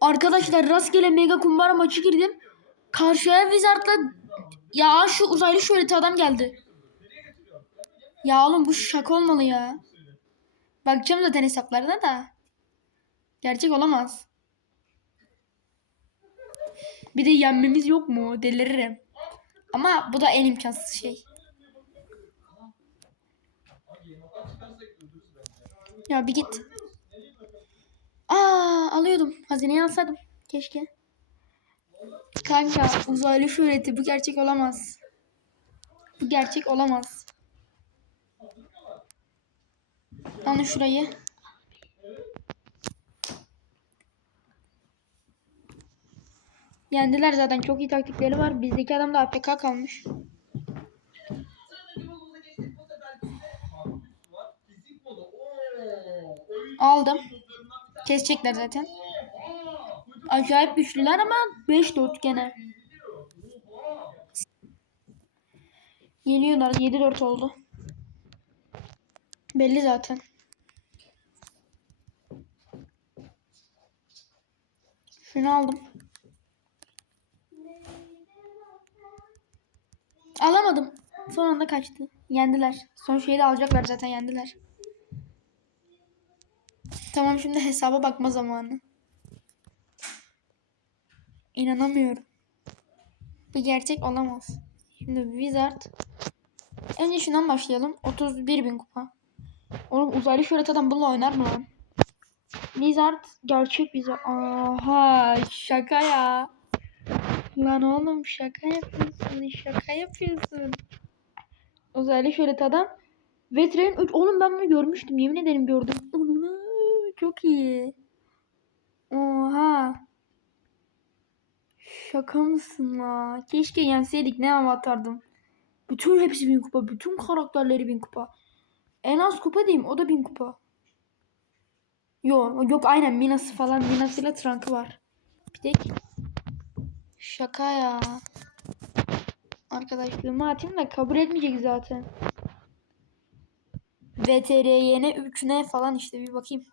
Arkadaşlar rastgele mega kumbara maçı girdim. Karşıya Wizard'la ya şu uzaylı şöhreti adam geldi. Ya oğlum bu şaka olmalı ya. Bakacağım zaten hesaplarına da. Gerçek olamaz. Bir de yenmemiz yok mu? Deliririm. Ama bu da en imkansız şey. Ya bir git. Aa alıyordum. Hazineyi alsaydım. Keşke. Kanka uzaylı şöhreti bu gerçek olamaz. Bu gerçek olamaz. Alın şurayı. Yendiler zaten. Çok iyi taktikleri var. Bizdeki adam da AFK kalmış. Aldım. Kesecekler zaten. Acayip güçlüler ama 5-4 gene. Yeniyorlar. 7-4 oldu. Belli zaten. Şunu aldım. Alamadım. Son anda kaçtı. Yendiler. Son şeyi de alacaklar zaten yendiler. Tamam şimdi hesaba bakma zamanı. İnanamıyorum. Bu gerçek olamaz. Şimdi Wizard. Önce şundan başlayalım. 31 bin kupa. Oğlum uzaylı şöhret adam bununla oynar mı lan? Wizard gerçek Wizard. Aha şaka ya. Lan oğlum şaka yapıyorsun. Şaka yapıyorsun. Uzaylı şöhret adam. Veteran 3. Oğlum ben bunu görmüştüm. Yemin ederim gördüm. Çok iyi. Oha. Şaka mısın la? Keşke yenseydik ne avatardım. Bütün hepsi bin kupa. Bütün karakterleri bin kupa. En az kupa diyeyim. O da bin kupa. Yok yok aynen Minası falan. Minasıyla Trank'ı var. Bir tek. Şaka ya. Arkadaşlığımı atayım da kabul etmeyecek zaten. VTRYN 3N falan işte bir bakayım.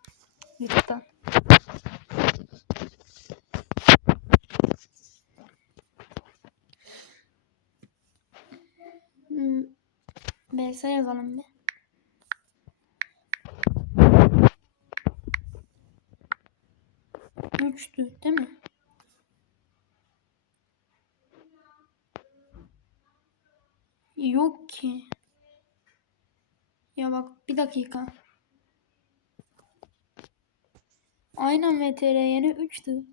YouTube'dan. Hmm. BS yazalım bir. Üçtü değil mi? Yok ki. Ya bak bir dakika. Aynen VTR yeni 3'tü.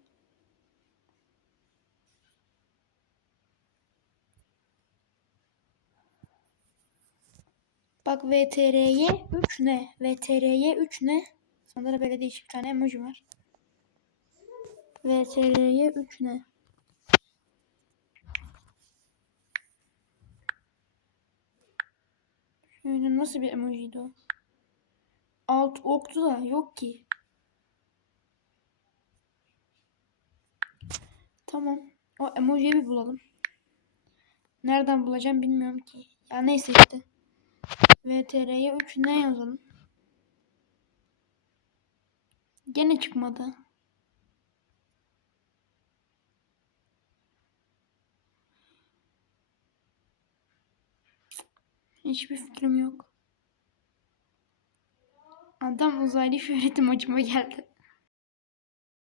Bak VTR'ye 3 ne? VTR'ye 3 ne? Sonunda da böyle değişik bir tane emoji var. VTR'ye 3 ne? Şöyle nasıl bir emojiydi o? Alt oktu da yok ki. Tamam. O emojiyi bir bulalım. Nereden bulacağım bilmiyorum ki. Ya neyse işte. VTR'ye 3 ne yazalım? Gene çıkmadı. Hiçbir fikrim yok. Adam uzaylı şöhretim acıma geldi.